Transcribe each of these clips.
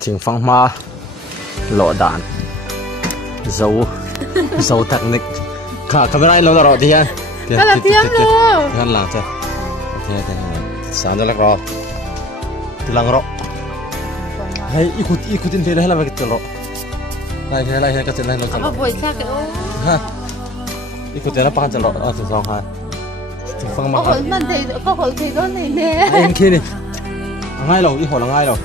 thỉnh phong ma lộ đạn dấu technique camera lâu rồi thì anh cái là tiêm luôn ngăn làm cho thế sáng cho lắc rồi từ lăng rồi hay ikutin thế là cái rồi này cái chân này nó chân apa buat saya ke ha ikutin apa kan chân rồi từ song hai thỉnh phong ma có hội thì đó này nè anh kia đi ngay rồi hồi là ngay rồi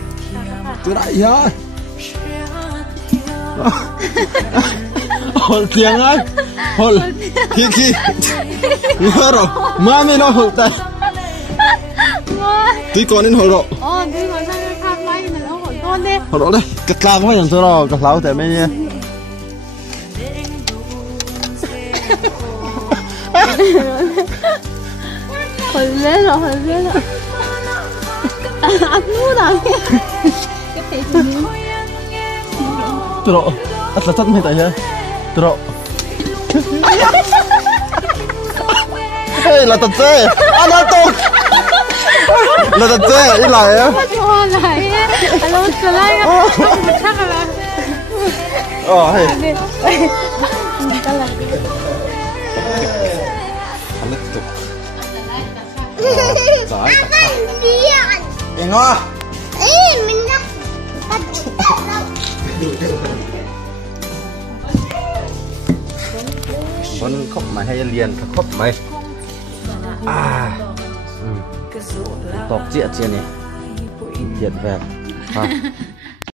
từ đại ya hồi tiếng ấy hồi khi nhớ rồi má mình nó hồi tay tí con đến hồi rồi tí con sang cái khám máy này nó hồi con đi hồi rồi đây cắt lao quá chẳng sao đâu cắt lao thế mấy nha hồi lên rồi ăn luôn à cái gì từ rồi là thật mày tại sao từ rồi là thật thế nó tốt là thật thế đi lại á cho lại alo trở lại không chắc là hay Yên hoa mình con khóc mày hay liền khóc mày tọc chuyện này thiệt về